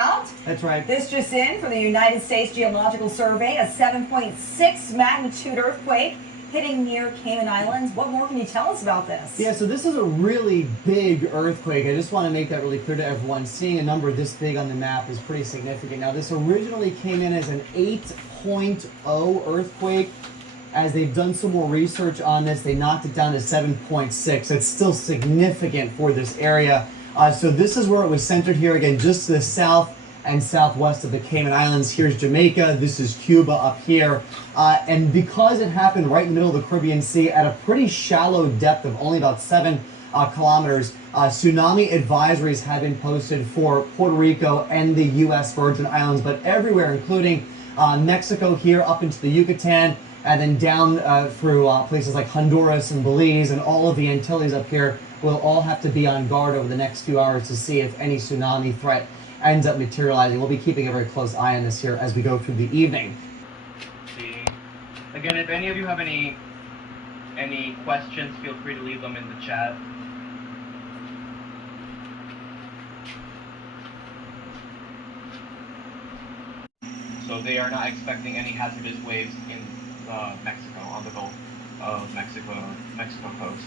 Out. That's right. This just in from the United States Geological Survey, a 7.6 magnitude earthquake hitting near Cayman Islands. What more can you tell us about this? Yeah, so this is a really big earthquake. I just want to make that really clear to everyone. Seeing a number this big on the map is pretty significant. Now, this originally came in as an 8.0 earthquake. As they've done some more research on this, they knocked it down to 7.6. It's still significant for this area. So this is where it was centered here, again, just to the south and southwest of the Cayman Islands. Here's Jamaica, this is Cuba up here. And because it happened right in the middle of the Caribbean Sea at a pretty shallow depth of only about 7 kilometers, tsunami advisories have been posted for Puerto Rico and the U.S. Virgin Islands, but everywhere, including Mexico here up into the Yucatan, and then down through places like Honduras and Belize and all of the Antilles up here. We'll all have to be on guard over the next few hours to see if any tsunami threat ends up materializing. We'll be keeping a very close eye on this here as we go through the evening. Again, if any of you have any questions, feel free to leave them in the chat. So they are not expecting any hazardous waves in Mexico, on the Gulf of Mexico coast.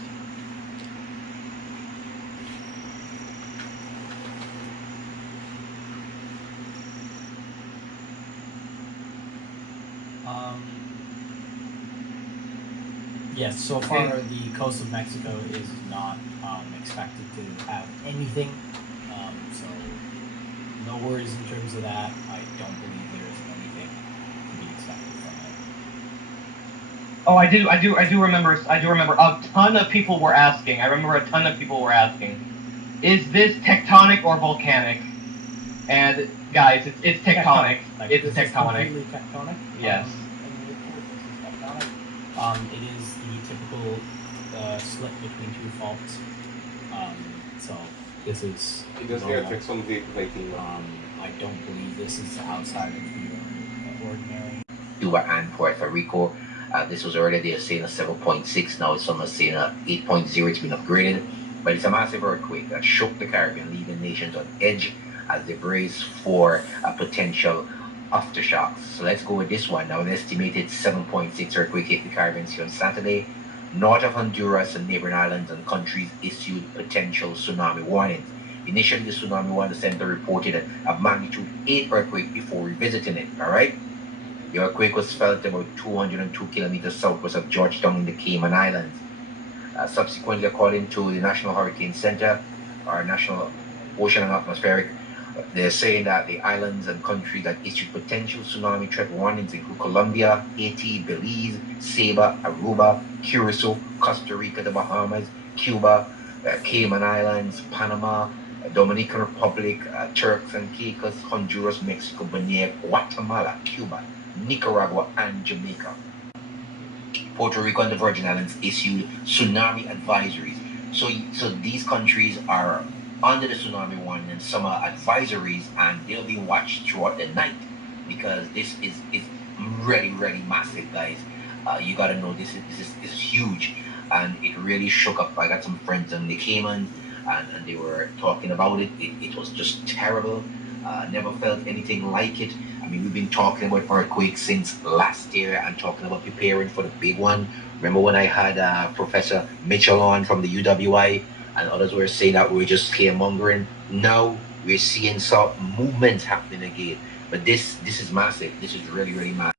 Yes, so far the coast of Mexico is not expected to have anything, so no worries in terms of that. I don't believe there is anything to be expected from it. Oh, I do remember a ton of people were asking. Is this tectonic or volcanic? And guys, it's tectonic. It's tectonic. Completely tectonic. Yes. It is the typical slip between two faults. So this is. It does get affect some vaping. I don't believe this is outside of the ordinary. Cuba and Puerto Rico. This was already saying a 7.6. Now some are saying a 8.0. It's been upgraded, but it's a massive earthquake that shook the Caribbean, leaving nations on edge as they brace for a potential aftershocks. So let's go with this one. Now, an estimated 7.6 earthquake hit the Caribbean Sea on Saturday. North of Honduras and neighboring islands and countries issued potential tsunami warnings. Initially, the Tsunami Warning Center reported a magnitude 8 earthquake before revisiting it. Alright? The earthquake was felt about 202 kilometers southwest of Georgetown in the Cayman Islands. Subsequently, according to the National Hurricane Center, our National Ocean and Atmospheric, they're saying that the islands and countries that issued potential tsunami threat warnings include Colombia, Haiti, Belize, Saba, Aruba, Curacao, Costa Rica, the Bahamas, Cuba, Cayman Islands, Panama, Dominican Republic, Turks and Caicos, Honduras, Mexico, Benin, Guatemala, Cuba, Nicaragua, and Jamaica. Puerto Rico and the Virgin Islands issued tsunami advisories. So these countries are under the tsunami warning and summer advisories, and they'll be watched throughout the night because this is really massive, guys. You gotta know this is huge, and it really shook up. I got some friends in the Caymans, and they were talking about it. It was just terrible. Never felt anything like it. I mean, we've been talking about earthquakes since last year and talking about preparing for the big one. Remember when I had Professor Mitchell on from the UWI, and others were saying that we were just scaremongering. Now we're seeing some movement happening again. But this is massive. This is really massive.